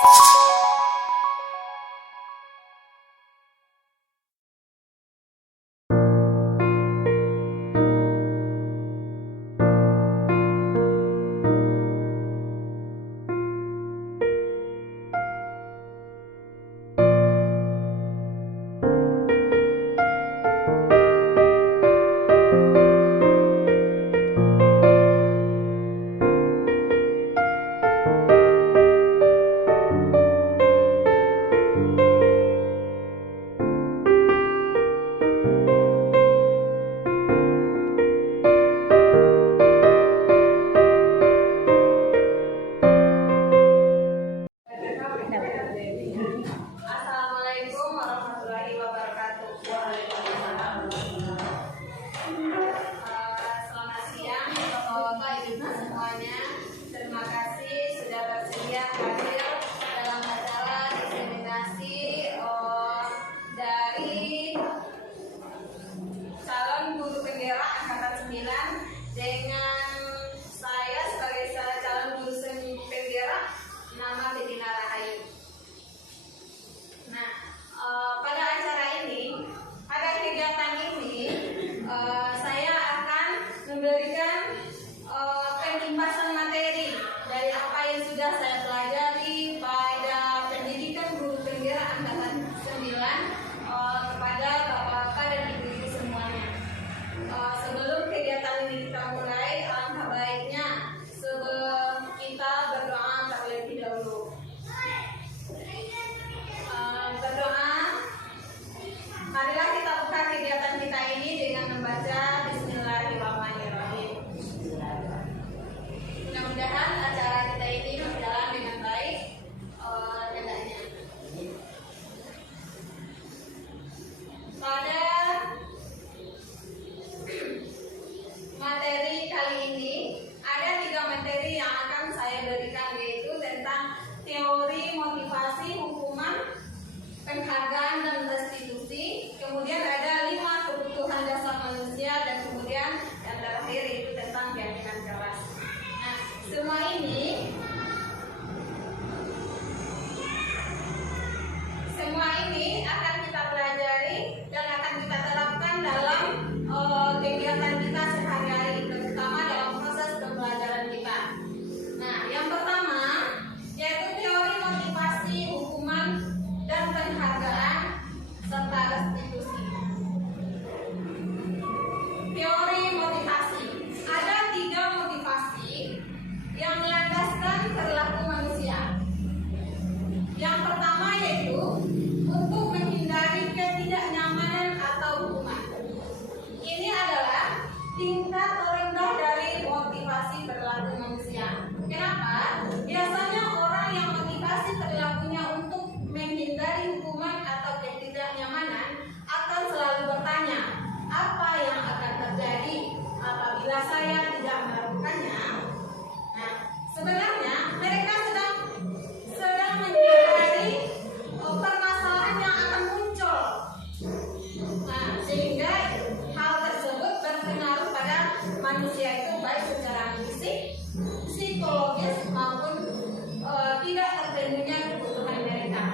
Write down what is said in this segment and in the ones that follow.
Assalamualaikum warahmatullahi wabarakatuh. Waalaikumsalam. Selamat siang Bapak-bapak, Ibu semuanya. Terima kasih sudah bersedia hadir dalam acara diseminasi dari calon guru bendera angkatan 9 dengan saya sebagai calon guru bendera nama Bedina Rahayu. Nah, pada acara ini, pada kegiatan ini, saya akan memberikan penjelasan materi dari apa yang sudah saya pelajari pada pendidikan guru bendera angkatan 9 kepada bapak-bapak dan ibu-ibu semuanya. Sebelum kegiatan ini kita mulai, alangkah baiknya sebelum kita berdoa terlebih dahulu. Berdoa. Marilah kita buka kegiatan kita ini dengan membaca Bismillahirrahmanirrahim. Mudah-mudahan acara kita ini berjalan dengan baik hendaknya. Pada materi kali ini ada 3 materi yang akan saya berikan, yaitu tentang teori motivasi, hukuman, penghargaan dan restitusi. Kemudian ada 5 kebutuhan dasar manusia, dan kemudian yang terakhir itu tentang keyakinan keras. Nah, semua ini akan kita pelajari dan akan kita terapkan dalam kegiatan kita sehari-hari, terutama dalam proses pembelajaran kita. Nah, yang pertama yaitu teori motivasi, hukuman, dan penghargaan serta restitusi. Teori motivasi. Ada 3 motivasi yang melandaskan perilaku manusia. Yang pertama yaitu untuk menghindari ketidaknyamanan atau hukuman. Ini adalah tingkat terendah dari motivasi perilaku manusia. Kenapa? Biasanya orang yang motivasi perilakunya untuk menghindari hukuman atau ketidaknyamanan akan selalu bertanya, apa yang akan terjadi apabila saya tidak melakukannya? Nah, sebenarnya mereka sedang menghindari permasalahan yang akan muncul. Nah, sehingga hal tersebut berpengaruh pada manusia itu baik secara fisik, psikologis maupun tidak terpenuhinya kebutuhan mereka.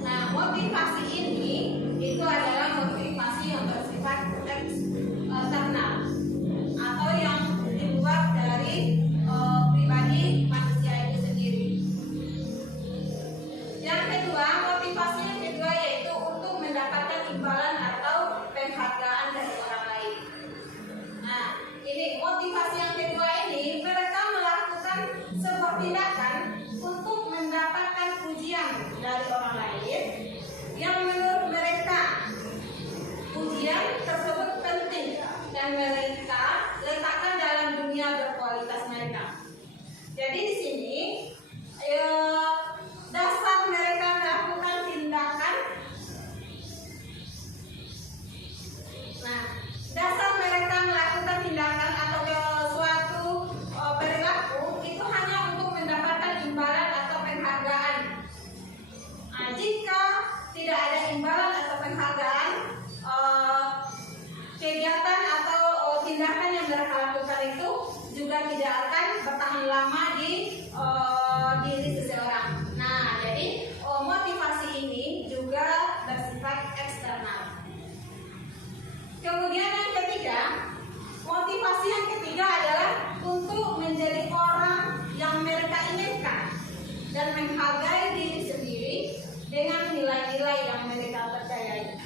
Nah, motivasi ini itu adalah motivasi yang bersifat eksternal atau yang dibuat dari pribadi manusia itu sendiri. Yang kedua, motivasi yang kedua yaitu untuk mendapatkan imbalan atau penghargaan dari orang lain. Nah, ini motivasi yang kedua ini, mereka melakukan sebuah tindakan untuk mendapatkan pujian dari orang lain yang menurut mereka pujian tersebut penting dan mereka letakkan dalam dunia berkualitas mereka. Jadi di sini dasar mereka melakukan tindakan. Nah, dasar mereka melakukan tindakan atau suatu perilaku itu hanya untuk mendapatkan imbalan atau penghargaan. Nah, jika tidak ada imbalan atau penghargaan, kegiatan atau tindakan yang mereka lakukan itu juga tidak akan bertahan lama di diri seseorang. Nah, jadi motivasi ini juga bersifat eksternal. Kemudian yang ketiga, motivasi yang ketiga adalah untuk menjadi orang yang mereka inginkan dan menghargai diri sendiri dengan nilai-nilai yang mereka percayai.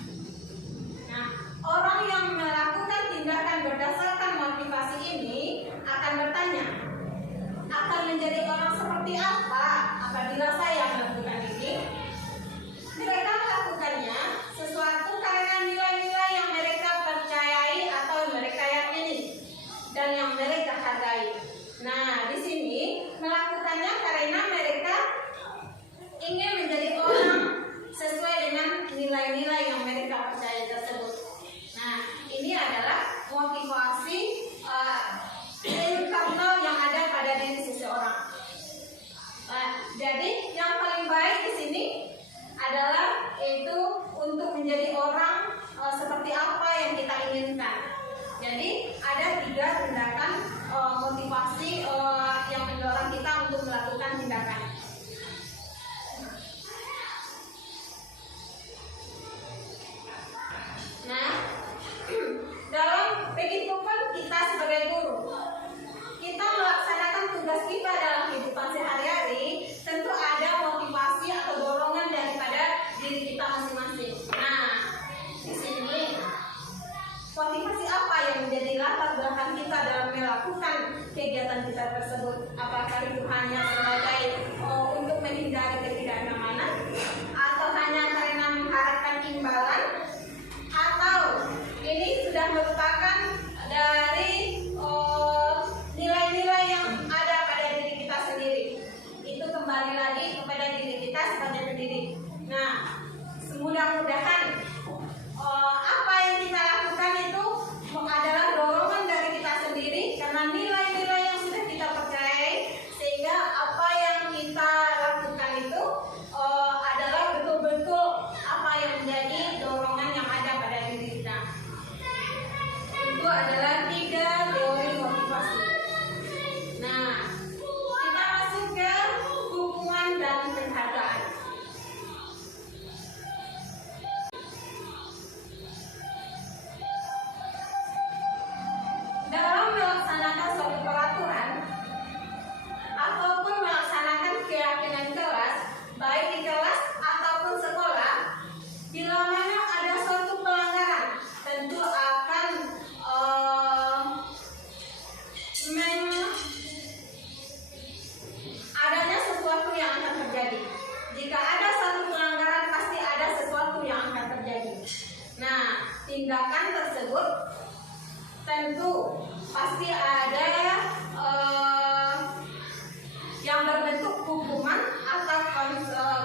Nah, orang yang melakukan tindakan berdasarkan motivasi ini akan bertanya, akan menjadi orang seperti apa apabila saya melakukan ini? Mereka melakukannya sesuatu karena nilai-nilai yang mereka percayai atau mereka yakini dan yang mereka hargai. Nah, di sini melakukannya karena mereka ingin menjadi orang sesuai dengan nilai-nilai yang mereka percaya tersebut. Nah, ini adalah motivasi internal yang ada pada diri seseorang. Jadi yang paling baik di sini adalah itu untuk menjadi orang seperti apa yang kita inginkan. Jadi ada 3 tindakan motivasi yang mendorong kita untuk melakukan tindakan. Nah, dalam kehidupan kita sebagai guru, kita melaksanakan tugas kita dalam kehidupan sehari-hari, tentu ada motivasi atau dorongan daripada diri kita masing-masing. Nah, di sini motivasi apa yang menjadi latar belakang kita dalam melakukan kegiatan kita tersebut? Apakah itu hanya sebagai untuk menghindari ketidaknyamanan, atau hanya karena mengharapkan imbalan, atau ini sudah merupakan dari nilai-nilai yang ada pada diri kita sendiri? Itu kembali lagi kepada diri kita sebagai pendidik. Nah, mudah-mudahan apa yang kita lakukan itu adalah dorongan dari kita sendiri karena nilai-nilai yang sudah kita percayai, sehingga apa yang kita lakukan itu adalah betul-betul apa yang menjadi dorongan yang ada pada diri kita. Itu adalah 3 teori motivasi. Nah, kita masuk ke hukuman dan penghargaan. Dalam melaksanakan suatu peraturan ataupun melaksanakan keyakinan kelas, baik di kelas ataupun sekolah, bila mana ada suatu pelanggaran, tentu akan adanya sesuatu yang akan terjadi. Jika ada satu pelanggaran, pasti ada sesuatu yang akan terjadi. Nah, tindakan tersebut tentu pasti ada yang berbentuk hukuman atau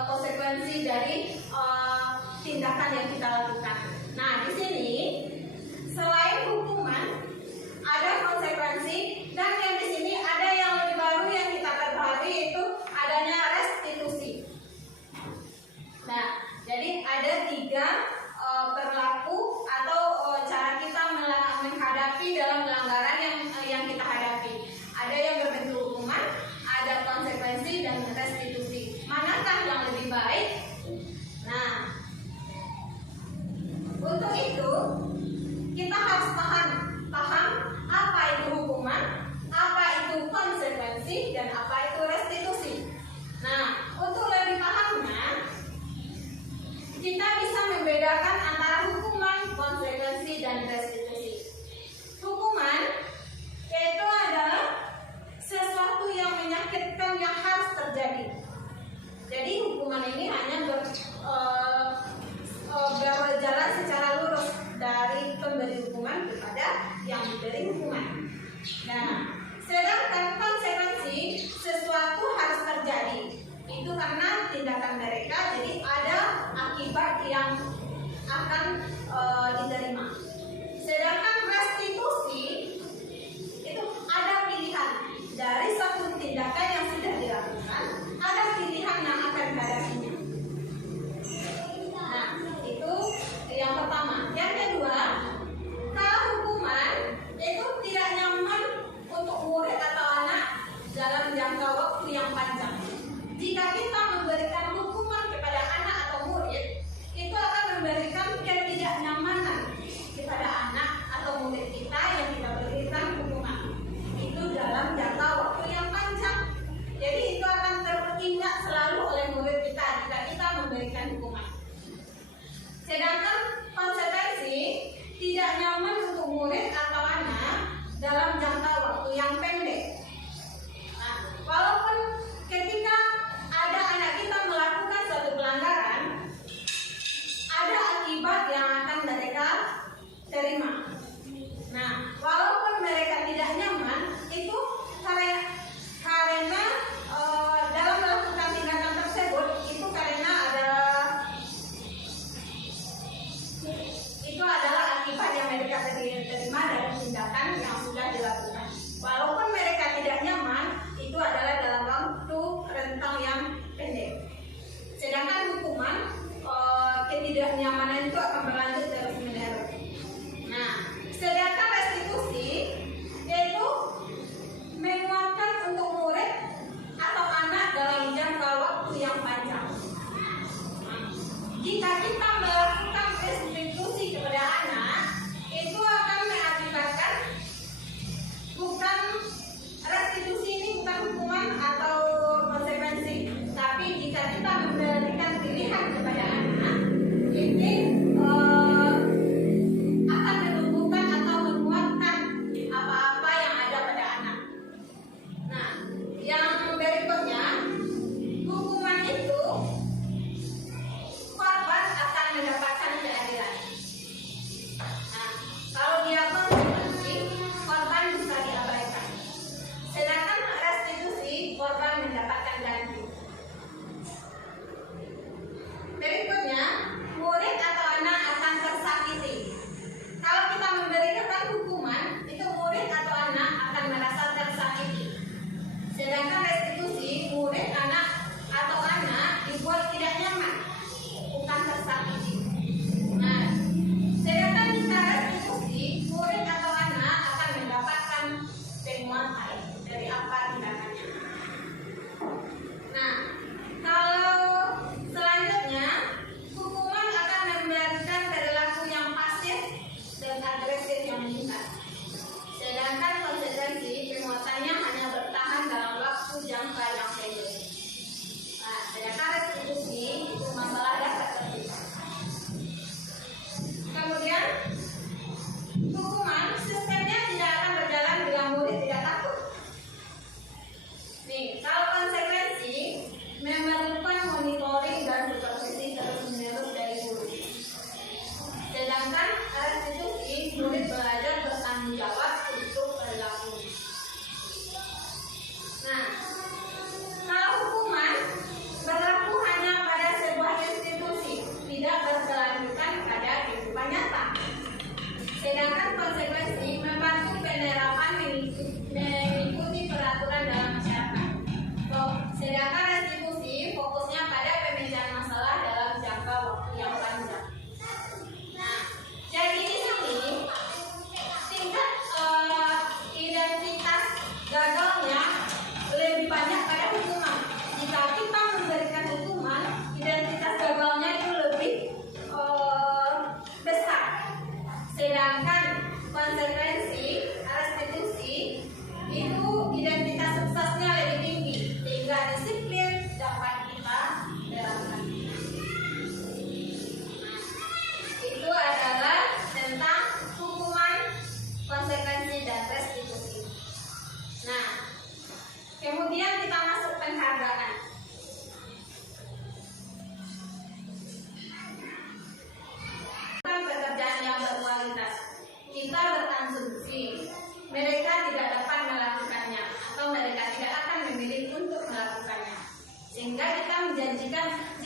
konsekuensi dari tindakan yang kita lakukan. Nah, di sini selain hukuman ada konsekuensi, dan yang di sini ada yang lebih baru yang kita perbaharui, yaitu adanya restitusi. Nah, jadi ada 3 perilaku atau cara kita menghadapi dalam pelanggaran yang kita hadapi. Ada yang berbentuk hukuman, ada konsekuensi, dan restitusi. Manakah yang lebih baik? Nah, untuk itu kita harus paham apa itu hukuman, apa itu konsekuensi, dan apa itu restitusi. Nah, untuk lebih pahamnya, kita bisa membedakan antara hukuman, konsekuensi, dan restitusi. Hukuman yaitu adalah sesuatu yang menyakitkan yang harus terjadi. Jadi hukuman ini hanya berjalan secara lurus dari pemberi hukuman kepada yang diberi hukuman. Nah, sedangkan konsekuensi sesuatu harus terjadi. Itu karena tindakan mereka, jadi ada akibat yang akan diterima. Sedangkan restitusi itu ada pilihan dari suatu tindakan yang sudah dilakukan, ada pilihan yang akan dihadapinya. Nah, itu yang pertama. Yang kedua, kalau hukuman itu tidak nyaman untuk murid atau anak dalam jangka waktu yang panjang.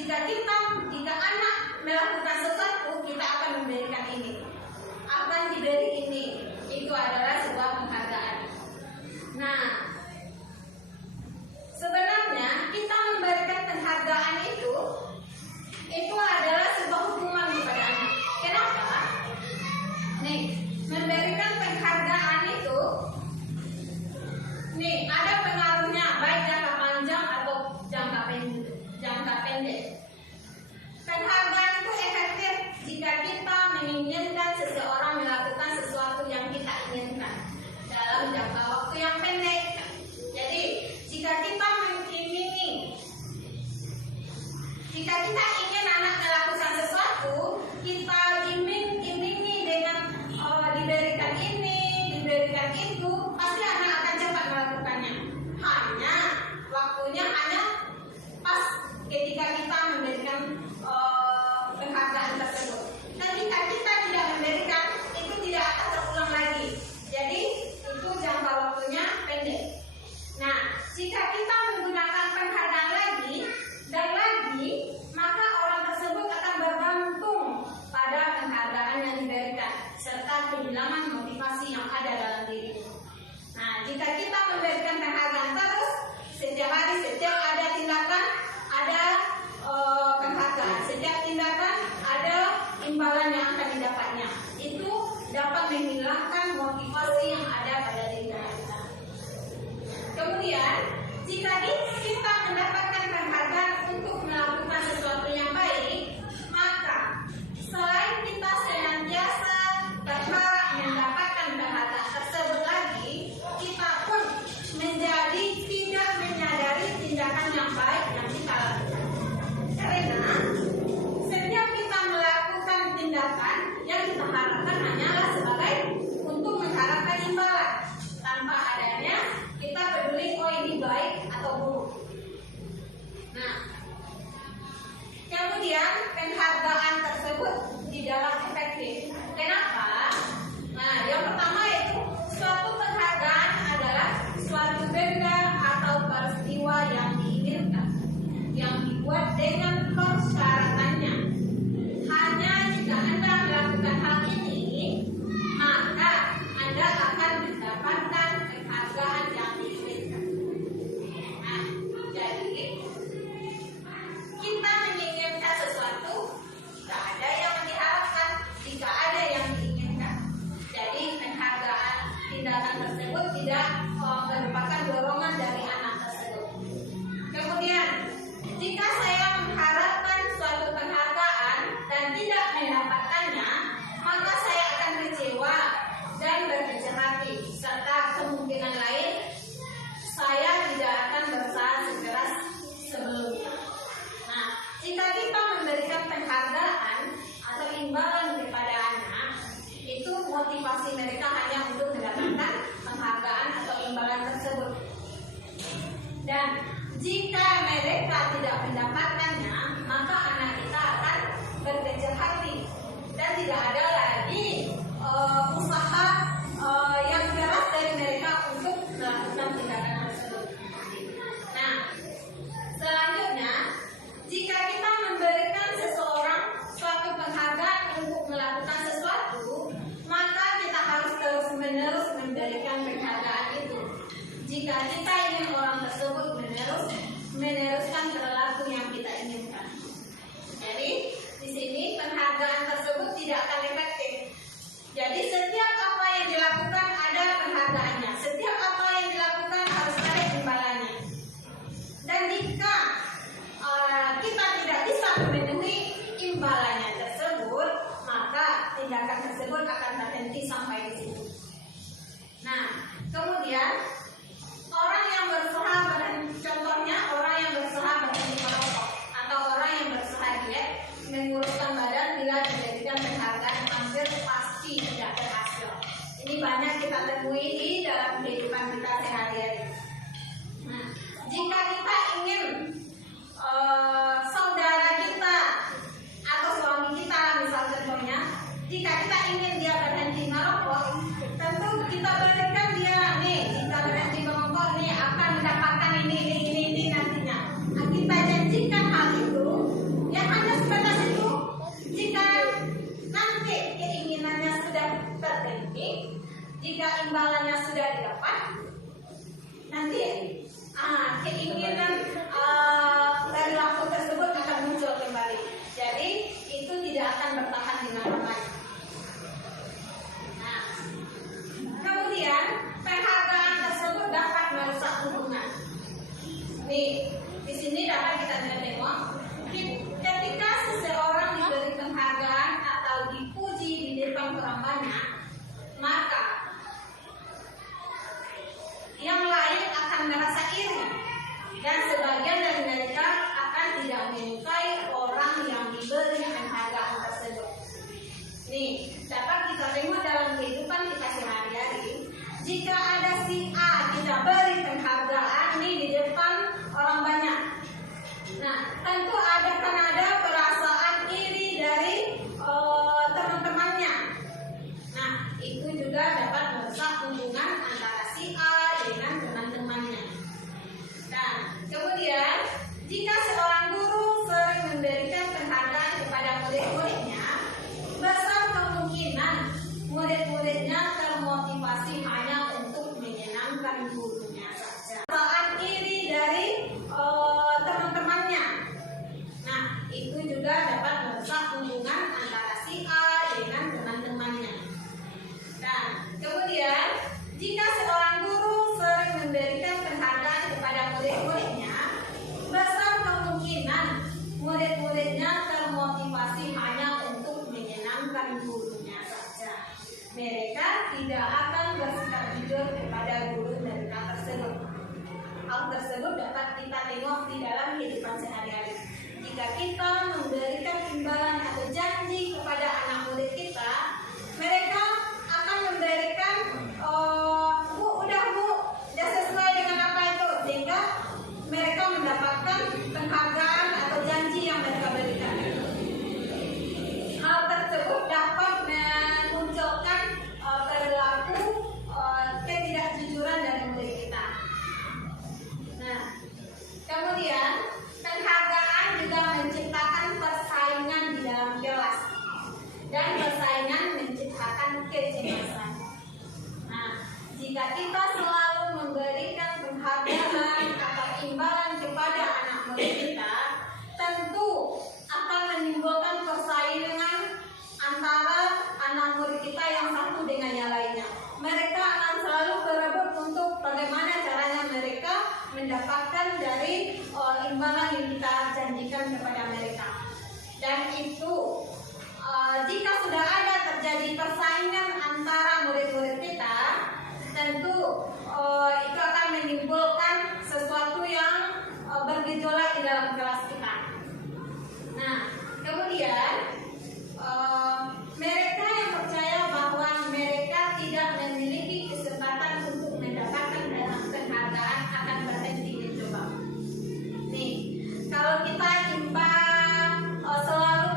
jika anak melakukan sesuatu, kita akan memberikan ini, akan diberi ini. Itu adalah sebuah penghargaan. Nah, sebenarnya kita memberikan penghargaan itu adalah sebuah hukuman kepada anak. Kenapa? Nih, memberikan penghargaan itu, nih ada pengaruhnya baik jangka panjang atau jangka pendek. Penghargaan itu efektif jika kita menginginkan seseorang melakukan sesuatu yang kita inginkan dalam jangka waktu yang pendek. Jadi, jika kita ingin anak melakukan sesuatu, kita imingi dengan diberikan ini, diberikan itu, pasti anak akan cepat melakukannya. Hanya waktunya hanya pas ketika kita memberikan penghargaan tersebut. Dan jika kita tidak memberikan, itu tidak akan terulang lagi. Jadi itu jangka waktunya pendek. Nah, jika kita menggunakan penghargaan lagi dan lagi, maka orang tersebut akan bergantung pada penghargaan yang diberikan serta kehilangan motivasi yang ada dalam dirinya. Nah, jika kita memberikan penghargaan terus, setiap hari, setiap ada tindakan, ada penghargaan. Setiap tindakan ada imbalan yang akan didapatnya. Itu dapat menghilangkan motivasi yang ada pada diri kita. Kemudian, jika kita mendapatkan penghargaan untuk melakukan sesuatu yang baik, maka selain kita senantiasa berharap mendapatkan penghargaan tersebut lagi, kita pun menjadi tidak menyadari tindakan yang baik yang kita lakukan. Karena setiap kita melakukan tindakan yang kita harapkan hanyalah sebagai untuk mengharapkan imbalan, tanpa adanya kita peduli ini baik atau buruk. Nah, kemudian penghargaan tersebut tidaklah efektif. Kenapa? Nah, yang pertama yaitu suatu penghargaan adalah suatu benda atau peristiwa yang diinginkan, yang dibuat dengan persyaratannya. Hanya jika Anda melakukan hal ini, maka Anda akan mendapatkan penghargaan yang diinginkan. Nah, jadi kita menginginkan sesuatu, jika ada yang diharapkan, jika ada yang diinginkan. Jadi penghargaan tindakan tersebut tidak merupakan dorongan dari anak tersebut. Kemudian, jika saya mengharapkan suatu penghargaan dan tidak mendapatkannya, maka saya akan kecewa dan berkecil hati, serta kemungkinan lain saya tidak akan berusaha sekeras sebelumnya. Nah, jika kita memberikan penghargaan atau imbalan kepada anak, itu motivasi mereka hanya untuk mendapatkan penghargaan atau imbalan tersebut. Dan jika mereka tidak mendapatkannya, maka anak kita akan berkecil hati dan tidak ada lagi usaha yang keras dari mereka untuk melakukan tindakan tersebut. Nah, selanjutnya, jika kita memberikan seseorang suatu penghargaan untuk melakukan sesuatu, maka kita harus terus-menerus memberikan penghargaan itu. Jika kita ingin orang tersebut meneruskan perilaku yang kita inginkan. Jadi, di sini penghargaan tersebut tidak akan efektif. Jadi, setiap apa yang dilakukan ada penghargaannya. Setiap apa yang dilakukan harus ada imbalannya. Dan jika kita tidak bisa memenuhi imbalannya tersebut, maka tindakan tersebut akan terhenti sampai di situ. Nah, kemudian orang yang berusaha contohnya orang yang berusaha berhenti merokok atau orang yang berusaha diet menguruskan badan bila dijadikan penghargaan hampir pasti tidak berhasil. Ini banyak keinginan perilaku tersebut akan muncul kembali. Jadi itu tidak akan bertahan di mana-mana. Nah, kemudian penghargaan tersebut dapat merusak hubungan. Nih, di sini dapat kita tengok ketika seseorang diberi penghargaan atau dipuji di depan orang banyak, maka yang lain akan merasa iri dan sebagian dari mereka akan tidak menyukai orang yang diberi penghargaan tersebut. Nih, dapat kita tengok dalam kehidupan kita sehari-hari. Jika ada si A kita beri penghargaan nih di depan orang banyak, nah tentu akan ada perasaan iri dari teman-temannya. Nah itu juga dapat merusak hubungan antara si A dengan teman-temannya. Dan kemudian jika seorang guru sering memberikan penghargaan kepada murid-muridnya, besar kemungkinan murid-muridnya termotivasi hanya untuk menyenangkan gurunya saja. Perasaan iri dari teman-temannya. Nah, itu juga dapat merusak hubungan antara si A dengan teman-temannya. Dan kemudian jika seorang guru sering memberikan penghargaan kepada murid-muridnya, besar kemungkinan murid-muridnya termotivasi hanya untuk menyenangkan gurunya saja. Mereka tidak akan bersikap jujur kepada guru mereka tersebut. Hal tersebut dapat kita tengok di dalam kehidupan sehari-hari. Jika kita memberikan imbalan atau janji kepada anak murid kita, mereka akan memberikan bu, udah sesuai dengan apa itu, sehingga mereka mendapatkan penghargaan atau janji yang mereka berikan. Hal tersebut dapat memunculkan perilaku ketidakjujuran dari murid kita. Nah, kemudian penghargaan juga menciptakan persaingan di dalam kelas, dan persaingan menciptakan kecemasan. Nah, jika kita selalu memberikan penghargaan atau imbalan kepada anak murid kita, tentu akan menimbulkan persaingan antara anak murid kita yang satu dengan yang lainnya. Mereka akan selalu berebut untuk bagaimana caranya mereka mendapatkan dari imbalan yang kita janjikan kepada mereka. Dan itu jika sudah ada terjadi persaingan antara murid-murid kita, tentu itu akan menimbulkan sesuatu yang bergejolak di dalam kelas kita. Nah, kemudian mereka yang percaya bahwa mereka tidak memiliki kesempatan untuk mendapatkan penghargaan akan berhenti mencoba. Nih, kalau kita selalu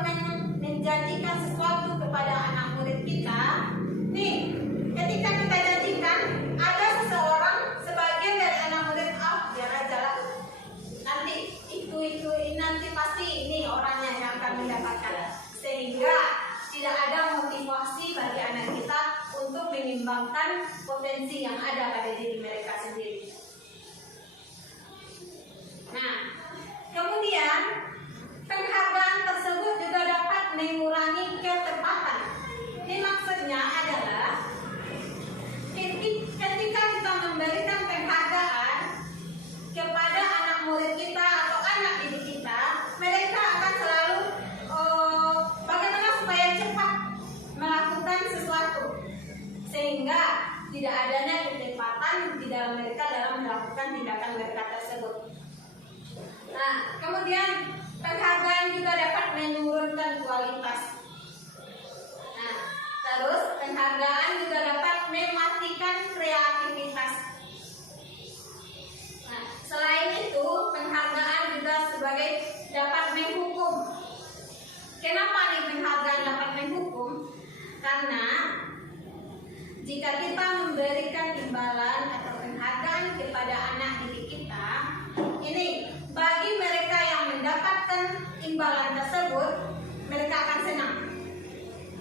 menjanjikan sesuatu kepada anak murid kita, nih, ketika kita janjikan, ada seseorang, sebagian dari anak murid, biar aja lah, nanti nanti pasti ini orangnya yang akan mendapatkan, sehingga tidak ada motivasi bagi anak kita untuk mengembangkan potensi yang ada pada diri mereka sendiri. Nah, kemudian penghargaan tersebut juga dapat mengurangi ketepatan. Ini maksudnya adalah ketika kita memberikan penghargaan kepada anak murid kita atau anak didik kita, mereka akan selalu bagaimana supaya cepat melakukan sesuatu, sehingga tidak adanya ketepatan di dalam mereka dalam melakukan tindakan mereka tersebut. Nah, kemudian penghargaan juga dapat menurunkan kualitas. Nah, terus penghargaan juga dapat mematikan kreativitas. Nah, selain itu, penghargaan juga sebagai dapat menghukum. Kenapa nih penghargaan dapat menghukum? Karena jika kita memberikan imbalan atau penghargaan kepada anak didik kita, ini bagi mereka yang mendapatkan imbalan tersebut, mereka akan senang.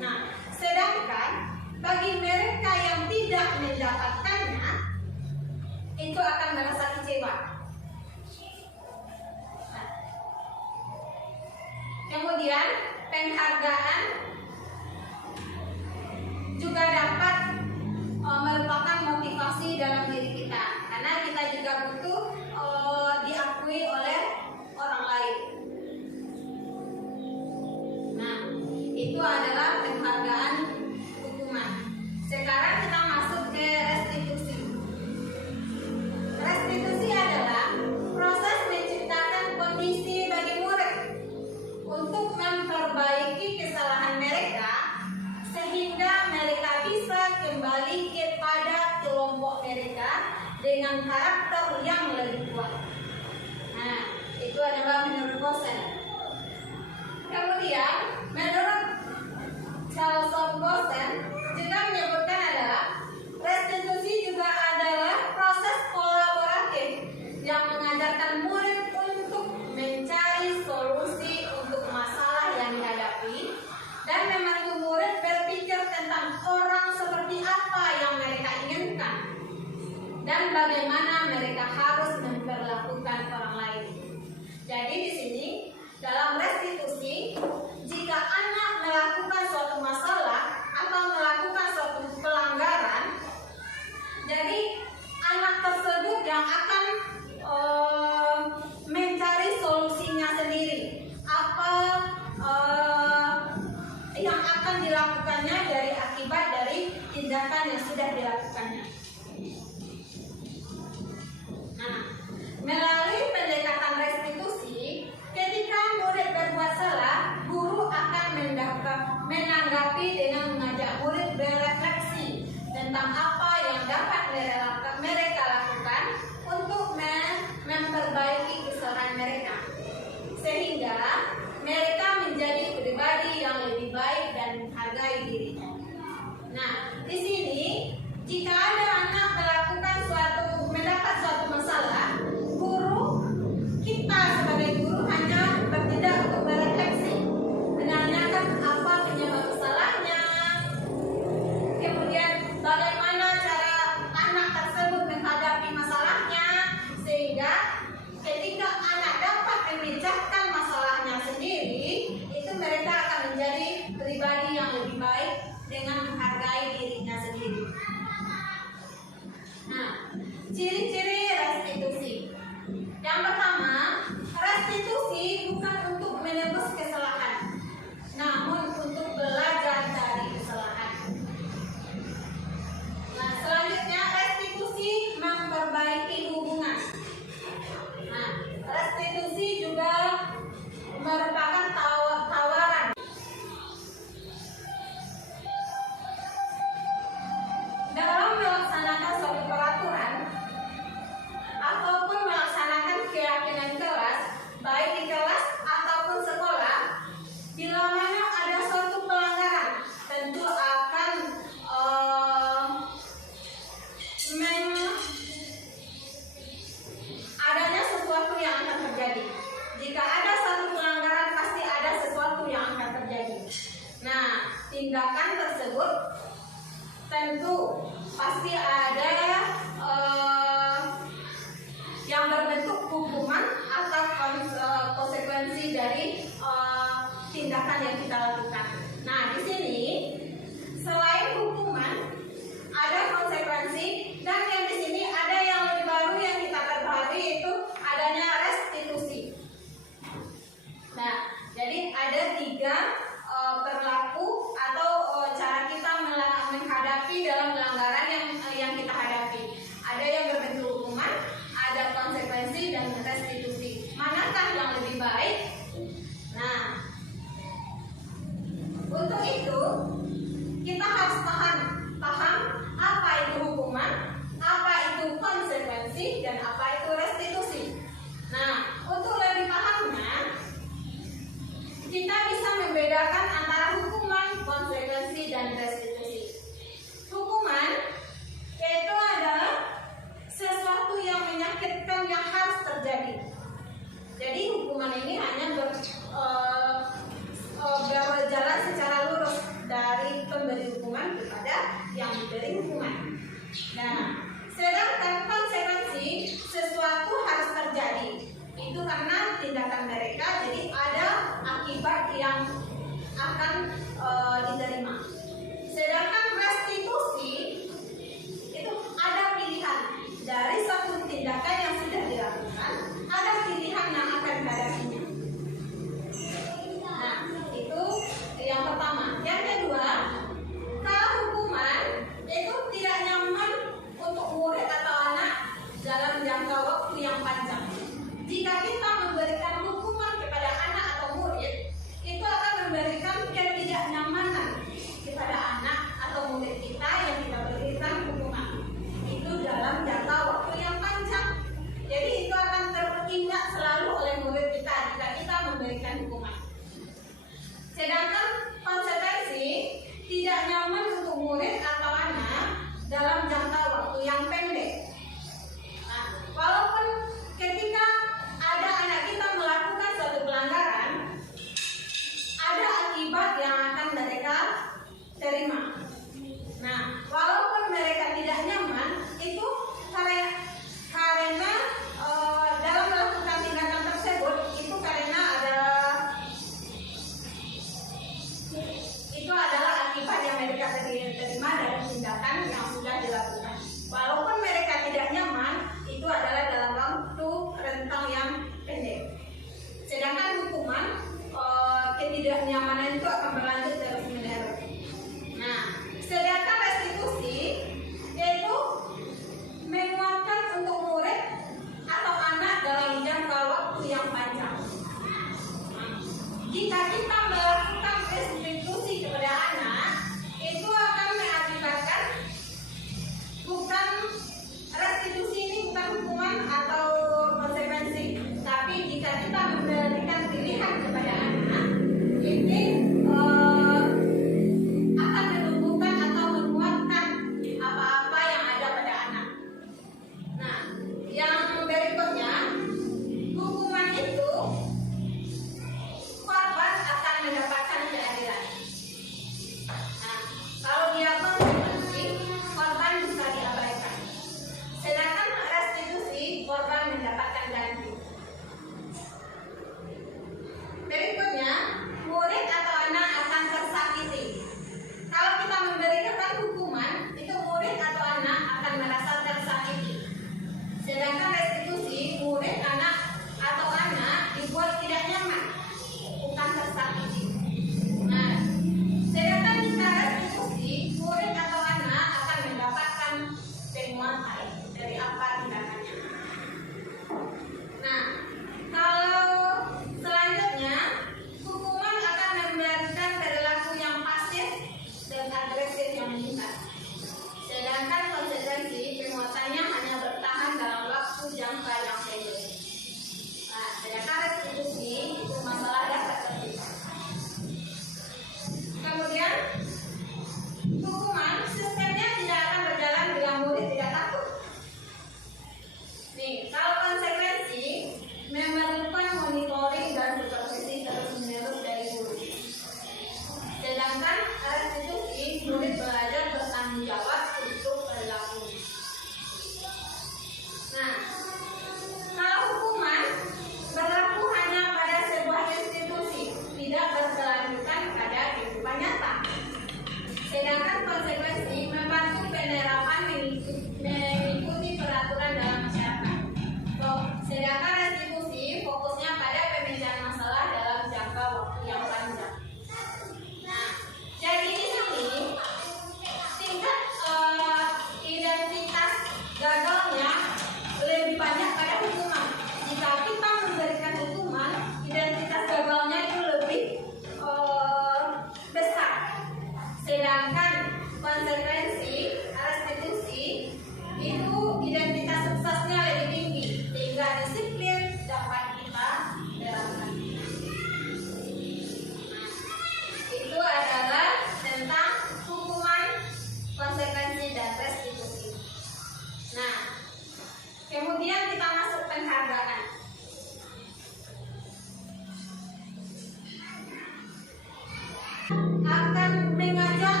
Nah, sedangkan bagi mereka yang tidak mendapatkannya, itu akan merasa kecewa. penghargaan juga dapat merupakan motivasi dalam diri kita, karena kita juga butuh diakui oleh orang lain. Nah, itu adalah penghargaan hukuman. Sekarang kita masuk ke restitusi. Restitusi adalah proses menciptakan kondisi bagi murid untuk memperbaiki kesalahan mereka sehingga mereka bisa kembali kepada kelompok mereka dengan karakter yang lebih kuat. Nah, itu adalah menurut Gosen. Kemudian, menurut Charles Gosen juga menyebutkan adalah restitusi juga adalah proses kolaboratif yang mengajarkan murid untuk mencari solusi untuk masalah yang dihadapi dan memandu murid berpikir tentang orang seperti apa yang mereka inginkan dan bagaimana mereka harus memperlakukan orang lain. Jadi di sini dalam restitusi, jika anak melakukan suatu masalah atau melakukan suatu pelanggaran, jadi anak tersebut yang akan mencari solusinya sendiri. Apa yang akan dilakukannya dari akibat dari tindakan yang sudah dilakukannya. Nah, melalui pendekatan restitusi, ketika murid berbuat salah, guru akan menanggapi dengan mengajak murid berefleksi tentang apa yang dapat mereka lakukan untuk memperbaiki kesalahan mereka, sehingga mereka menjadi pribadi yang lebih baik dan menghargai dirinya. Nah, di sini jika ada anak mendapat suatu masalah, kita sebagai guru hanya bertindak untuk berefleksi, menanyakan apa penyebab masalahnya, kemudian bagaimana cara anak tersebut menghadapi masalahnya, sehingga ketika anak dapat memecahkan masalahnya sendiri, itu mereka akan menjadi pribadi yang lebih baik dengan menghargai dirinya sendiri. Nah, ciri-ciri restitusi. Yang pertama, restitusi bukan untuk menebus kesalahan, namun untuk belajar dari kesalahan. Nah, selanjutnya restitusi memperbaiki hubungan. Nah, restitusi juga merupakan tawaran. Dalam melaksanakan suatu peraturan ataupun melaksanakan keyakinan kelas, baik di kelas ataupun sekolah, bila mana ada suatu pelanggaran, tentu akan adanya sesuatu yang akan terjadi. Jika ada suatu pelanggaran, pasti ada sesuatu yang akan terjadi. Nah, tindakan tersebut tentu pasti ada yang berbentuk hukuman atau konsekuensi dari tindakan yang kita lakukan. Nah, di sini selain hukuman ada konsekuensi, dan yang di sini ada yang lebih baru yang kita perbaharui, yaitu adanya restitusi. Nah, jadi ada 3 perilaku atau cara kita menghadapi dalam pelanggaran yang kita hadapi. Ada yang berbentuk hukuman, ada konsekuensi, dan restitusi. Manakah yang lebih baik? Nah, untuk itu kita harus paham apa itu hukuman, apa itu konsekuensi, dan apa itu restitusi. Nah, untuk lebih pahamnya, kita bisa membedakan antara hukuman, konsekuensi, dan restitusi. Hukuman yaitu adalah sesuatu yang menyakitkan yang harus terjadi. Jadi hukuman ini hanya berjalan secara lurus dari pemberi hukuman kepada yang diberi hukuman. Nah, sedangkan konsekuensi sesuatu harus terjadi. Itu karena tindakan mereka, jadi ada akibat yang yang panjang. Jika kita memberikan hukuman kepada anak atau murid, itu akan memberikan ketidaknyamanan kepada anak atau murid kita yang kita berikan hukuman. Itu dalam jangka waktu yang panjang. Jadi itu akan teringat selalu oleh murid kita jika kita memberikan hukuman. Sedangkan konsekuensi tidak nyaman untuk murid atau anak dalam jangka waktu yang pendek. Nah, walaupun ketika ada anak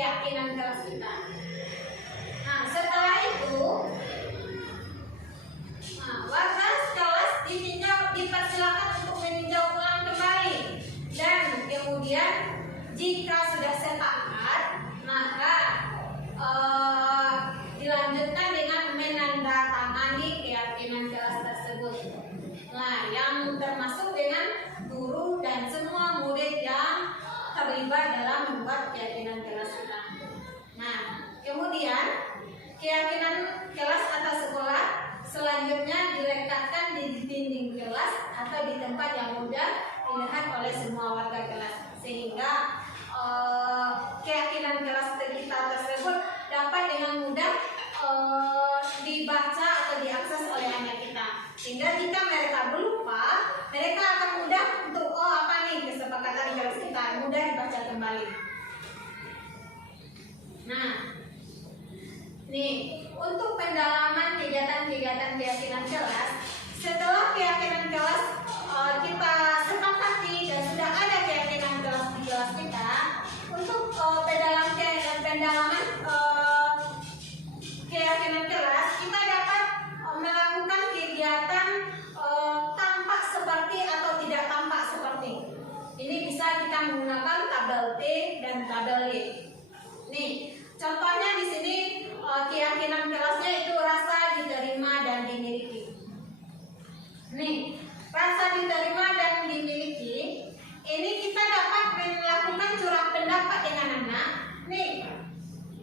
keyakinan kelas kita. Nah, setelah itu warga kelas dipersilakan untuk meninjau ulang kembali, dan kemudian jika sudah sepakat maka dilanjutkan dengan menandatangani keyakinan kelas tersebut. Nah, yang termasuk dengan guru dan semua murid yang terlibat dalam membuat keyakinan kelas kita. Nah, kemudian keyakinan kelas atau sekolah selanjutnya dilekatkan di dinding kelas atau di tempat yang mudah dilihat oleh semua warga kelas, sehingga keyakinan kelas kita tersebut dapat dengan mudah dibaca atau diakses oleh anak kita, sehingga jika mereka lupa, mereka akan mudah untuk apa nih kesepakatan kelas kita, mudah dibaca kembali. Nah, nih untuk pendalaman kegiatan-kegiatan keyakinan kelas, setelah keyakinan kelas kita sepakati dan sudah ada keyakinan kelas di kelas kita, untuk pendalaman keyakinan kelas kita dapat melakukan kegiatan tampak seperti atau tidak tampak seperti. Ini bisa kita menggunakan tabel T dan tabel Y. Nih, contohnya di sini keyakinan kelasnya itu rasa diterima dan dimiliki. Nih, rasa diterima dan dimiliki, ini kita dapat melakukan curah pendapat dengan anak. Nih,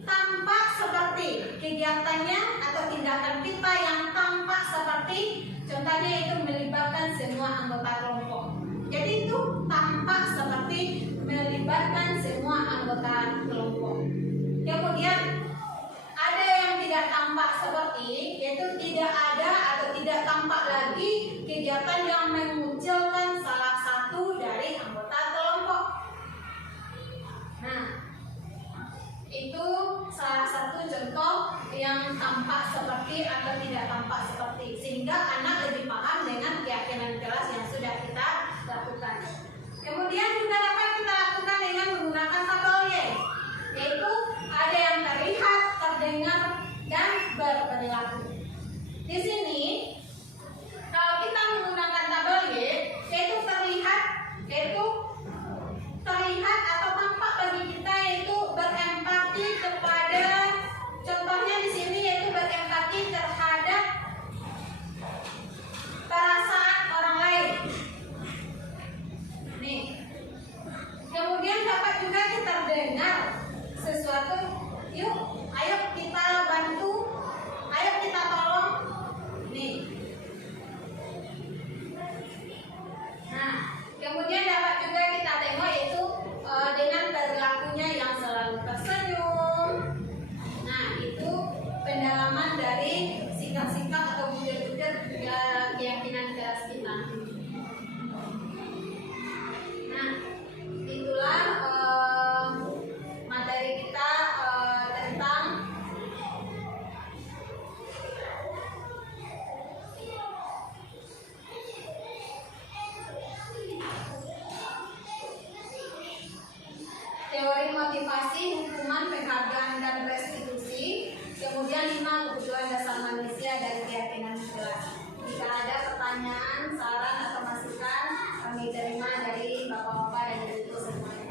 tampak seperti kegiatannya atau tindakan kita yang tampak seperti, contohnya itu melibatkan semua anggota kelompok. Jadi itu tampak seperti melibatkan semua anggota kelompok. Kemudian ada yang tidak tampak seperti, yaitu tidak ada atau tidak tampak lagi kegiatan yang memunculkan salah satu dari anggota kelompok. Nah, itu salah satu contoh yang tampak seperti atau tidak tampak seperti, sehingga anak lebih paham dengan keyakinan kelas yang sudah kita lakukan. Kemudian juga dapat kita lakukan dengan menggunakan tabel Y, yaitu ada yang terlihat, terdengar, dan berperilaku. Di sini kalau kita menggunakan tabel Y, yaitu terlihat atau tampak bagi kita, yaitu berempati kepada, contohnya di sini yaitu berempati terhadap perasaan orang lain. Nih, kemudian dapat juga kita dengar sesuatu, yuk, ayo kita bantu, ayo kita tolong. Nih. Nah, kemudian dapat juga kita tengok yaitu dengan perilakunya yang selalu tersenyum. Nah, itu pendalaman dari sikap-sikap atau butir-butir keyakinan kelas kita. Nah, itulah materi kita tentang teori motivasi, hukuman, penghargaan, dan restitusi. Kemudian 5 kebutuhan dasar manusia dan keyakinan kelas. Jika ada pertanyaan, saran, atau masukan, kami terima dari bapak-bapak dan ibu semuanya.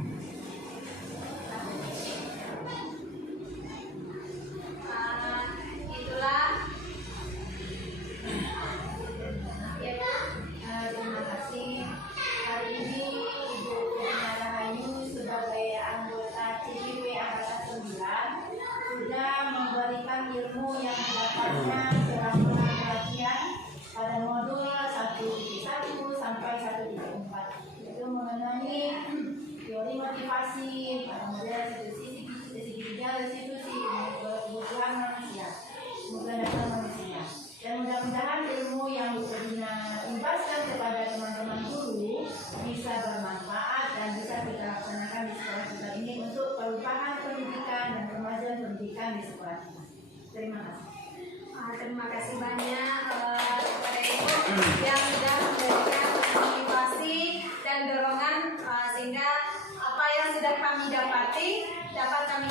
Itulah ya, terima kasih. Hari ini Ibu Rahayu sebagai anggota CIW Angkatan 9 sudah memberikan ilmu yang didapatnya selama pelatihan pada modul 1.1 sampai 1.4, itu mengenai teori motivasi pada model restitusi, kebutuhan manusia, kebutuhan dasar manusia. Dan mudah-mudahan ilmu yang berguna dibahaskan kepada teman-teman guru bisa bermanfaat dan bisa kita laksanakan di sekolah kita ini untuk perubahan pendidikan dan kemajuan pendidikan di sekolah kita. Terima kasih. Terima kasih banyak kepada Ibu yang sudah memberikan motivasi dan dorongan sehingga apa yang sudah kami dapati dapat kami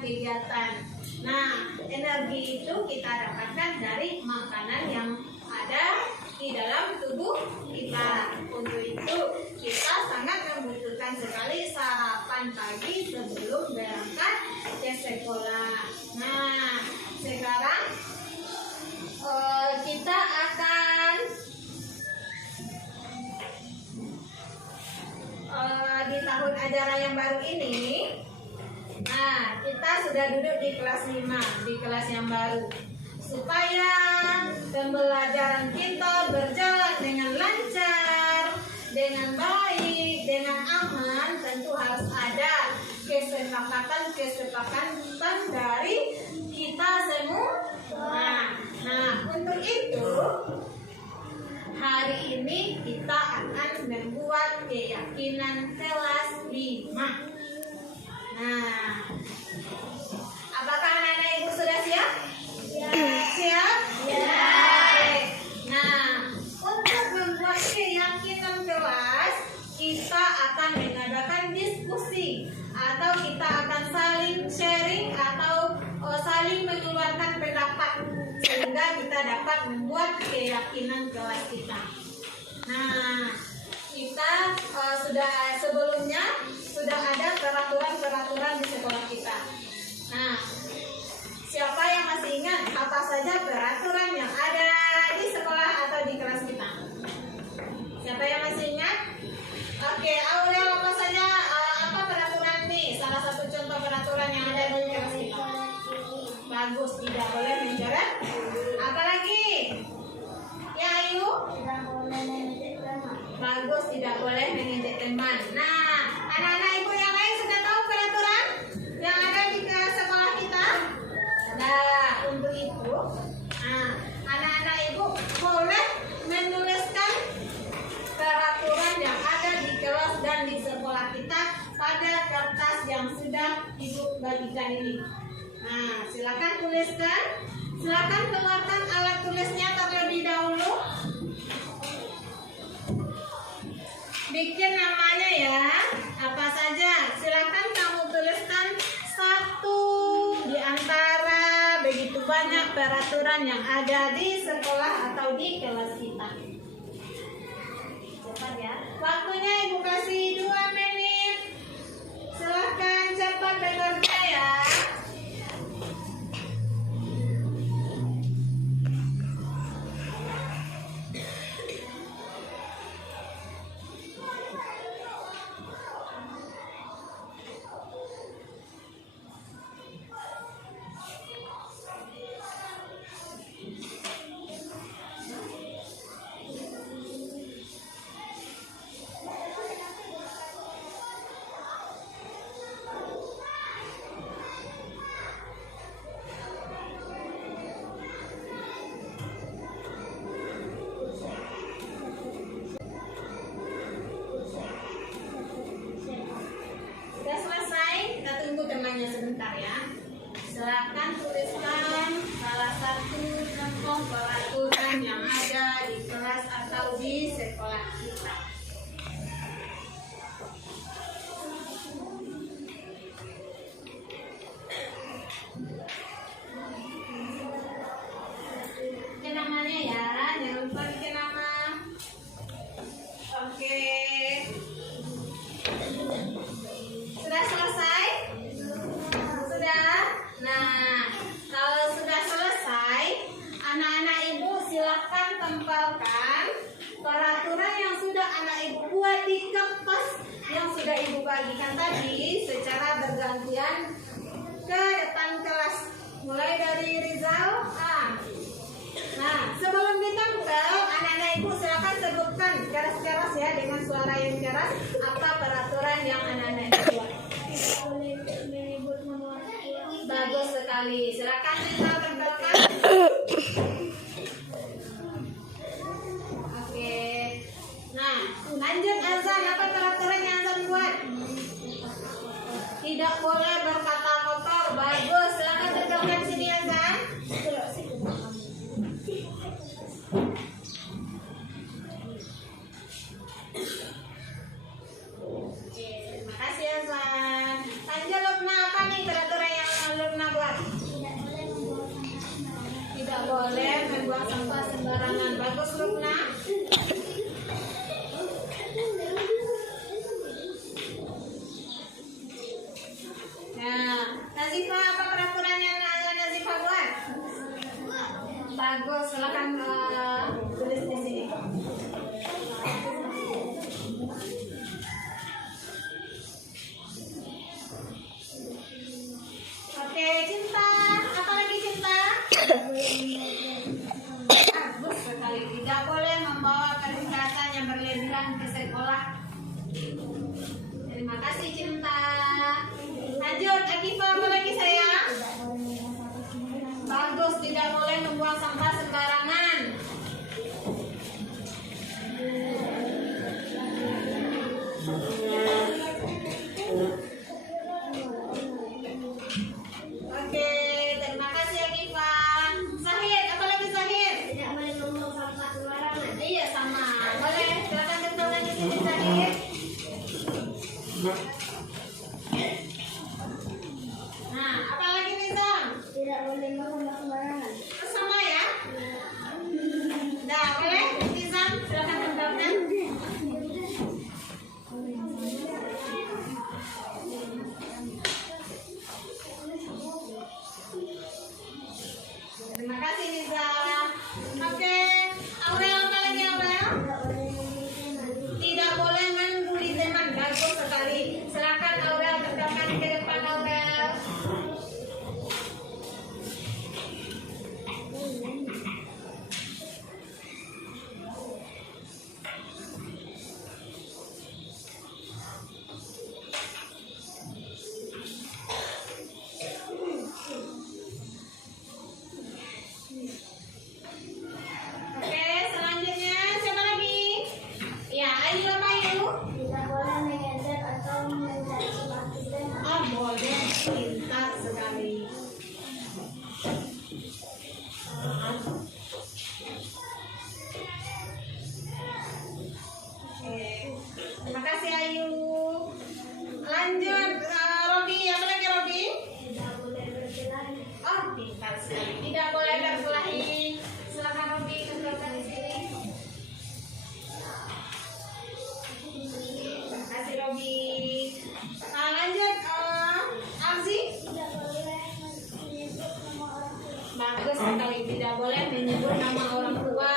kegiatan. Nah, energi itu kita dapatkan dari makanan yang ada di dalam tubuh kita. Untuk itu kita sangat membutuhkan sekali sarapan pagi sebelum berangkat ke sekolah. Nah, sekarang kita akan di tahun ajaran yang baru ini. Nah, kita sudah duduk di kelas 5, di kelas yang baru. Supaya pembelajaran kita berjalan dengan lancar, dengan baik, dengan aman, tentu harus ada kesepakatan dari kita semua. Nah, untuk itu hari ini kita akan membuat keyakinan kelas 5. Nah, apakah anak-anak ibu sudah siap? Siap? Ya. Oke. Nah, untuk membuat keyakinan kelas, kita akan mengadakan diskusi atau kita akan saling sharing atau saling mengeluarkan pendapat sehingga kita dapat membuat keyakinan kelas kita. Nah, kita sebelumnya sudah ada peraturan di sekolah kita. Nah, siapa yang masih ingat apa saja peraturan yang ada di sekolah atau di kelas kita? Siapa yang masih ingat? Oke, Aurel, apa saja apa peraturan nih? Salah satu contoh peraturan yang ada di kelas kita. Bagus, tidak boleh mencoret. Apalagi? Ya, Ayu? Bagus, tidak boleh mengejek teman. Nah, anak-anak ibu yang lain sudah tahu peraturan yang ada di sekolah kita? Nah, untuk itu, anak-anak ibu boleh menuliskan peraturan yang ada di kelas dan di sekolah kita pada kertas yang sudah ibu bagikan ini. Nah, silakan tuliskan. Silakan keluarkan alat tulisnya terlebih dahulu. Bikin namanya ya. Apa saja? Silakan kamu tuliskan satu di antara begitu banyak peraturan yang ada di sekolah atau di kelas kita. Cepat ya. Waktunya ibu kasih 2 menit. Silakan cepat bekerja ya. Sebentar ya. Silakan tuliskan salah satu contoh peraturan yang ada di kelas atau di sekolah kita. Bikin namanya ya, jangan lupa bikin nama. Oke. Sudah selesai? Nah, kalau sudah selesai, anak-anak ibu silakan tempelkan peraturan yang sudah anak ibu buat di kertas yang sudah ibu bagikan tadi secara bergantian ke depan kelas. Mulai dari Rizal. Nah, sebelum ditempel, anak-anak ibu silakan sebutkan keras-keras ya dengan suara yang keras apa peraturan yang anak-anak ibu buat. Bagus sekali. Silakan kita tempelkan. Oke. Nah, lanjut azan. Apa peraturan yang azan buat? Tidak boleh berkata kotor. Bagus. Silakan tempelkan sini azan. Oke, terima kasih azan. Lanjut Lukman, apa nih peraturan yang membuang sampah sembarangan. Bagus Lukna. Nah, Nazifa, apa peraturannya Nazifa buat? Bagus, silakan tulis di sini. Oke, Cinta, apa lagi Cinta? Bagus sekali. Tidak boleh membawa perhiasan yang berlebihan ke sekolah. Terima kasih Cinta. Lanjut, Akifa, apa lagi sayang? Bagus, tidak boleh membuang sampah sembarangan. Oke, terima kasih Akifa. Zahid, apa lagi Zahid? Tidak boleh membuang sampah sembarangan. Iya sama. Boleh, silakan ketulis di sini Zahid. Nah, apa lagi Nizam? Tidak boleh membuang sampah sembarangan. Sama ya? Nah, boleh Nizam, silakan kembangkan. Terima kasih Nizam. Oke, Aurel, apa lagi Aurel? Tidak boleh membuli teman. Bagus sekali. Silakan Aurel, tegakkan ke depan Aurel. Oke, selanjutnya siapa lagi? Ya, Ayu apa Ayu? Tidak boleh mengejek atau mencaci maki teman. Oh, boleh. Pintar sekali. Oke, terima kasih Ayu. Lanjut, Robi, apa lagi Robi? Tidak boleh berkelahi. Oh, pintar sekali. Tidak boleh berkelahi. Silakan Robi, keluarkan di sini. Terima kasih Robi. Nah, lanjut, Arzi. Tidak boleh menyebut nama orang tua. Bagus sekali, tidak boleh menyebut nama orang tua.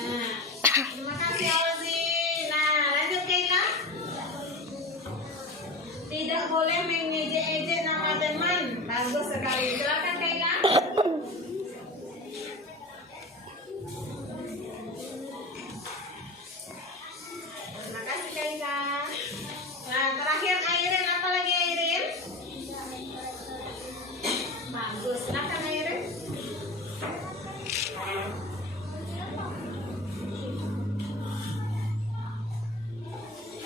Nah, terima kasih Arzi. Nah, lanjut Keila. Tidak boleh mengejek-ejek nama teman. Bagus sekali. Silakan Keila. Terima kasih Keila. Nah, terakhir Airin, apa lagi Airin? Bagus. Silakan Airin.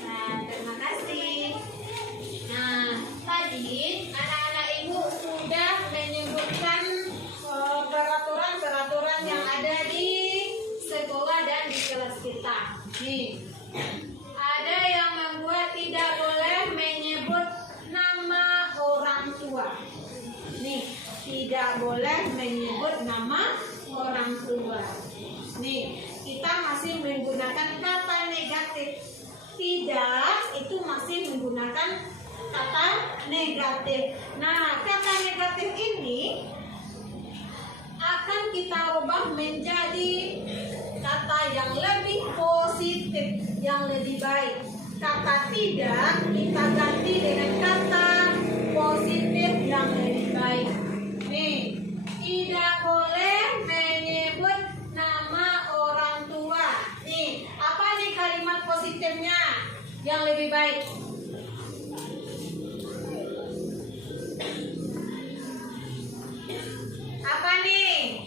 Nah, terima kasih. Nah, tadi anak-anak ibu sudah menyebutkan peraturan-peraturan yang ada di sekolah dan di kelas kita. Nih, ada yang membuat tidak boleh menyebut nama orang tua. Nih, tidak boleh menyebut nama orang tua. Nih, kita masih menggunakan kata negatif. Tidak, itu masih menggunakan kata negatif. Nah, kata negatif ini akan kita ubah menjadi kata yang lebih positif, yang lebih baik. Kata tidak kita ganti dengan kata positif yang lebih baik. Nih, tidak boleh menyebut nama orang tua. Nih, apa nih kalimat positifnya yang lebih baik? Apa nih?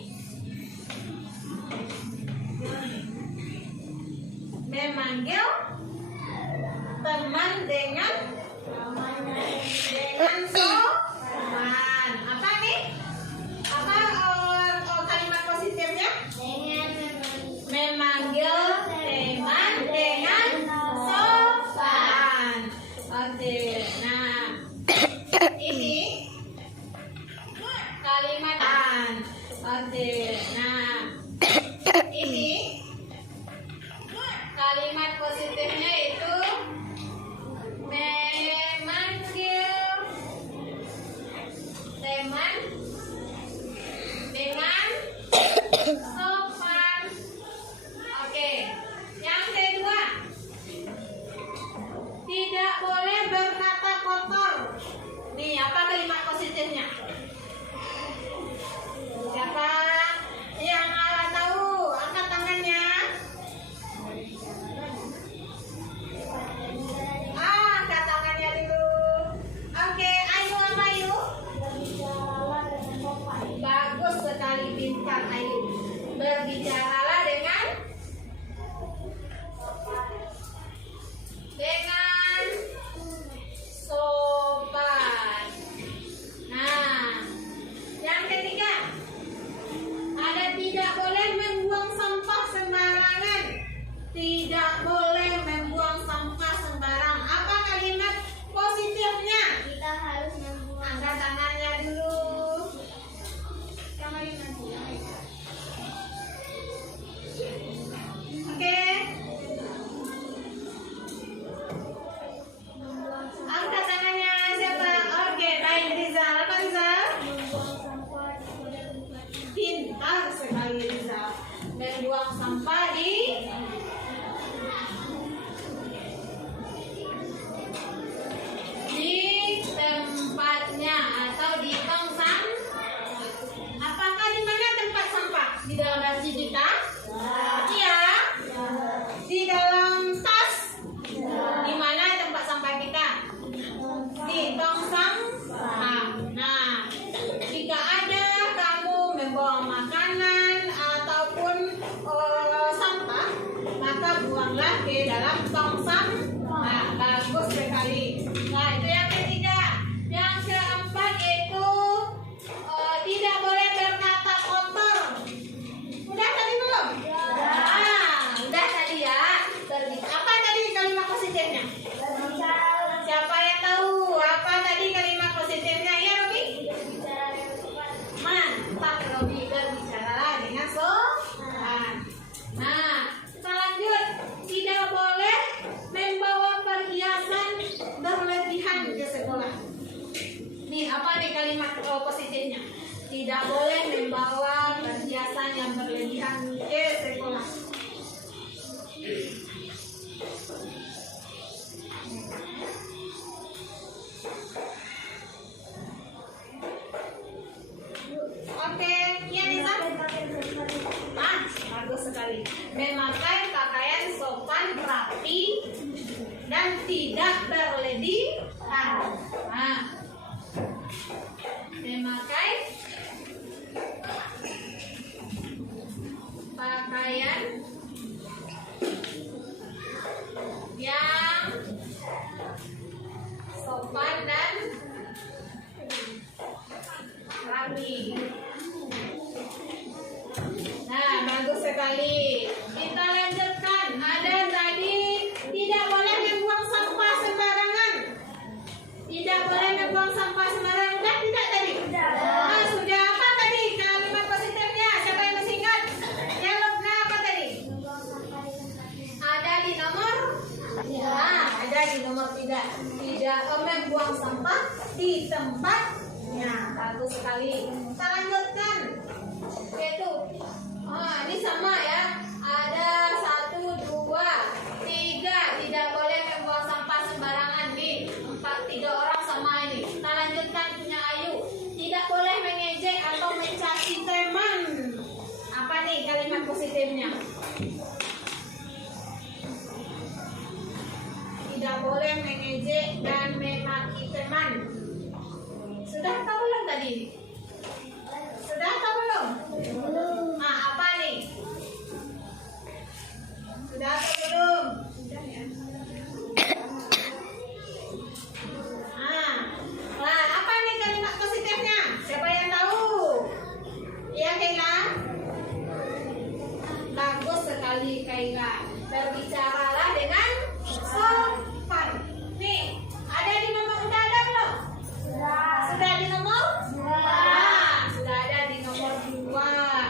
Memanggil teman dengan sopan. Apa nih? Apa kalimat positifnya? Dengan Memanggil cantik. Nah, ini kalimat positifnya itu memanggil teman dengan sopan. Oke, yang kedua, tidak boleh berkata kotor. Nih, apa kalimat positifnya? Siapa yang tahu? Angkat tangannya. Angkat tangannya dulu. Oke, Ayu apa Ayu? Bagus sekali, pintar Ayu. Berbicaralah dengan sopan. Nah, yang ketiga, ada tidak boleh membuang sampah sembarangan. Tidak boleh membuang sampah sembarang. Apa kalimat positifnya? Kita harus membuang. Angkat tangannya dulu. Yang lain nanti. Oke. Angkat tangannya siapa? Oke, baik Rizal. Apa Rizal? Membuang sampah pada tempatnya. Pintar sekali Rizal. Membuang sampah di tempatnya atau di tong sampah. Apakah di mana tempat sampah? Di dalam laci kita? Iya. Di dalam tas? Di mana tempat sampah kita? Di tong sampah. Nah, jika ada kamu membawa makanan ataupun sampah, maka buanglah ke dalam tong sampah. Nah, bagus sekali. Nah, itu yang ketiga. Yang keempat itu tidak boleh berkata kotor. Udah tadi belum? Udah tadi ya. Apa tadi kalimat positifnya? Siapa yang tahu apa tadi kalimat positifnya? Ya, Robi? Mantap, Robi. Berbicaralah dengan sopan. Nah, kita lanjut. Tidak boleh membawa perhiasan berlebihan ke sekolah. Nih, apa nih kalimat positifnya? Tidak boleh membawa perhiasan yang berlebihan ke sekolah. Oke, iya Nisa? Bagus sekali. Memakai pakaian sopan, rapi, dan tidak berlebihan. Nah, memakai pakaian yang sopan dan rapi. Nah, bagus sekali. Kita lanjutkan. Ada tadi tidak boleh membuang sampah sembarangan. Tidak boleh membuang sampah sembarangan. Udah tidak tadi? Sudah. Sudah. Apa tadi kalimat positifnya? Siapa yang masih ingat? Yang lobnya apa tadi? Ada di nomor? Ada di nomor 3. Tidak membuang sampah di tempatnya. Bagus sekali. Kita lanjutkan. Yaitu ini sama ya. Ada 1, 2, 3. Tidak boleh membuang sampah sembarangan. Nih, 3 orang sama ini. Kita lanjutkan punya Ayu. Tidak boleh mengejek atau mencaci teman. Apa nih kalimat positifnya? Tidak boleh mengejek dan memaki teman. Sudah tahu belum tadi? Sudah tahu belum? Apa nih? Sudah tahu belum? Sudah ya. Apa nih kalimat positifnya? Siapa yang tahu? Iya, Kaila? Bagus sekali, Kaila. Berbicaralah dengan sopan. Nih, ada di nomor, udah ada belum? Sudah di nomor? Sudah ada di nomor 2.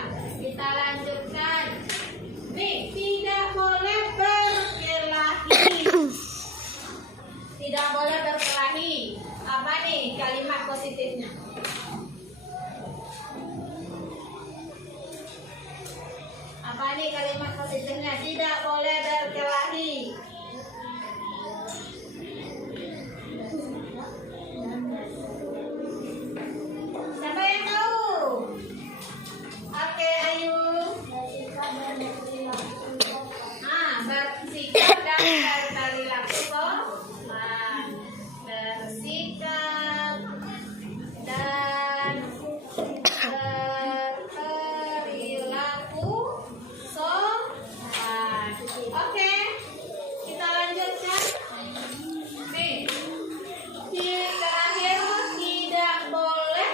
nih kalimat positifnya? Tidak boleh berkelahi. Siapa yang tahu? Oke, Ayu. Bersikap dan berperilaku sopan. Bersikap dan berperilaku sopan. Oke, kita lanjutkan. Nih, terakhir tidak boleh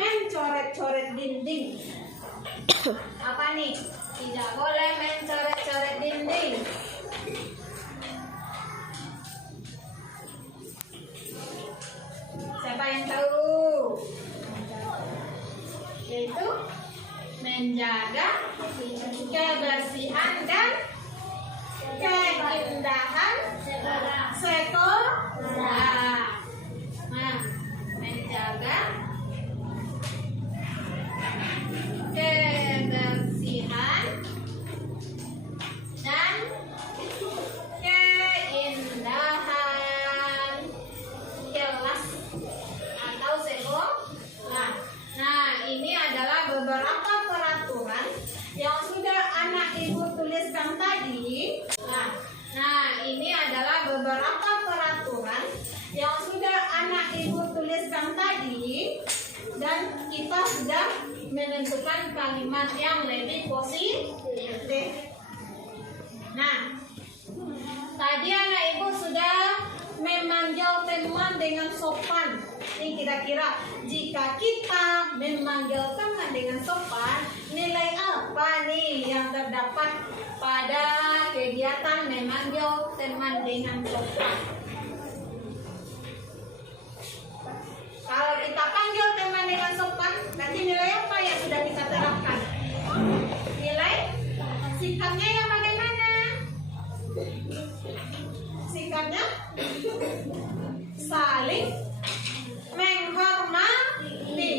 mencoret-coret dinding. Apa nih? Tidak boleh mencoret-coret dinding. Siapa yang tahu? Yaitu menjaga kebersihan dan keindahan sekolah. Nah, menjaga kebersihan dan keindahan kelas atau sekolah. Nah, ini adalah beberapa peraturan yang sudah anak ibu tuliskan tadi. Nah, ini adalah beberapa peraturan yang sudah anak ibu tuliskan tadi, dan kita sudah menentukan kalimat yang lebih positif. Nah, tadi anak ibu sudah memanggil teman dengan sopan. Ini kira-kira jika kita memanggil teman dengan sopan, nilai apa nih yang terdapat pada kegiatan memanggil teman dengan sopan? Kalau kita panggil teman dengan sopan, nanti nilai apa yang sudah kita terapkan? Nilai sikapnya yang bagaimana? Sikapnya saling menghormati.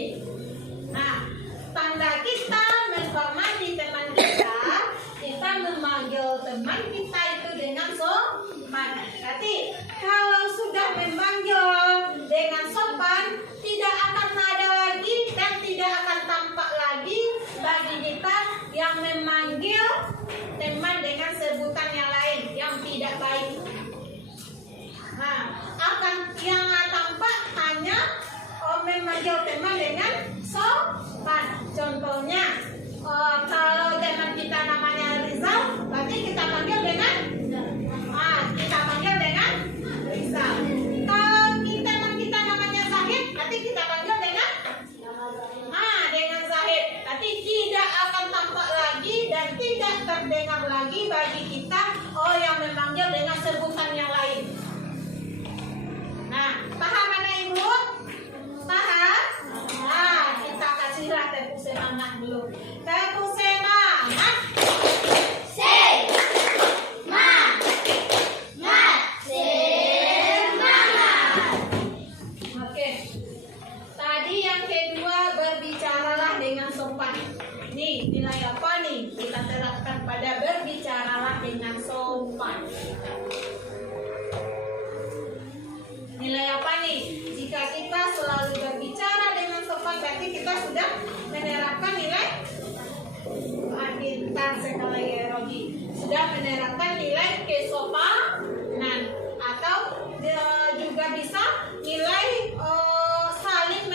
Nah, tanda kita menghormati teman kita, kita memanggil teman kita itu dengan sopan. Berarti kalau sudah memanggil dengan sopan, tidak akan ada lagi dan tidak akan tampak lagi bagi kita yang memanggil teman dengan sebutan yang lain yang tidak baik. Nah, akan yang tampak hanya memanggil teman dengan sopan. Contohnya, kalau teman kita namanya Rizal, berarti kita panggil dengan Rizal. Kalau teman kita namanya Zahid, berarti kita panggil dengan Zahid. Berarti tidak akan tampak lagi dan tidak terdengar lagi bagi kita yang memanggil dengan sebutan yang lain. Nah, paham anak ibu? Paham? Nah, kita kasihlah tepuk semangat dulu. Tepuk semangat. Oke. Tadi yang kedua, berbicaralah dengan sopan. Nih, nilai apa nih? Kita terapkan pada berbicaralah dengan sopan. Nilai apa nih? Jika kita selalu berbicara dengan sopan, berarti kita sudah menerapkan nilai pintar sekali ya Rogi. Sudah menerapkan nilai kesopanan, atau juga bisa nilai saling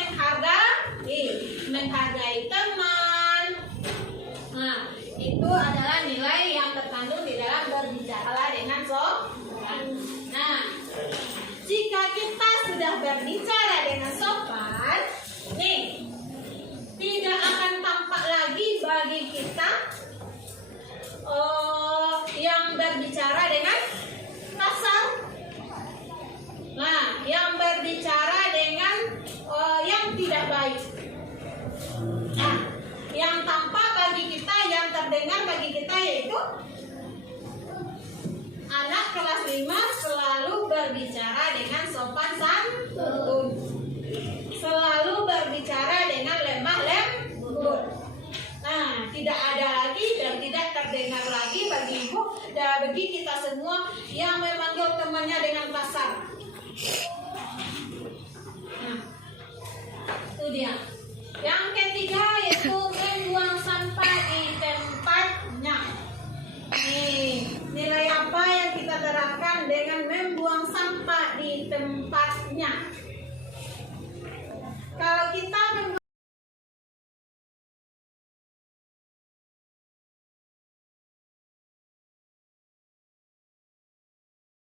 menghargai teman. Nah, itu adalah nilai yang terkandung di dalam berbicaralah dengan sopan. Nah, jika kita sudah berbicara dengan sopan, nih, tidak akan tampak lagi bagi kita yang berbicara dengan kasar. Nah, yang berbicara dengan yang tidak baik. Nah, yang tampak bagi kita, yang terdengar bagi kita yaitu anak kelas 5 selalu berbicara dengan sopan santun, selalu berbicara dengan lemah lembut. Nah, tidak ada lagi bagi kita semua yang memanggil temannya dengan kasar. Nah, itu dia. Yang ketiga yaitu membuang sampah di tempatnya. Nih, nilai apa yang kita terapkan dengan membuang sampah di tempatnya?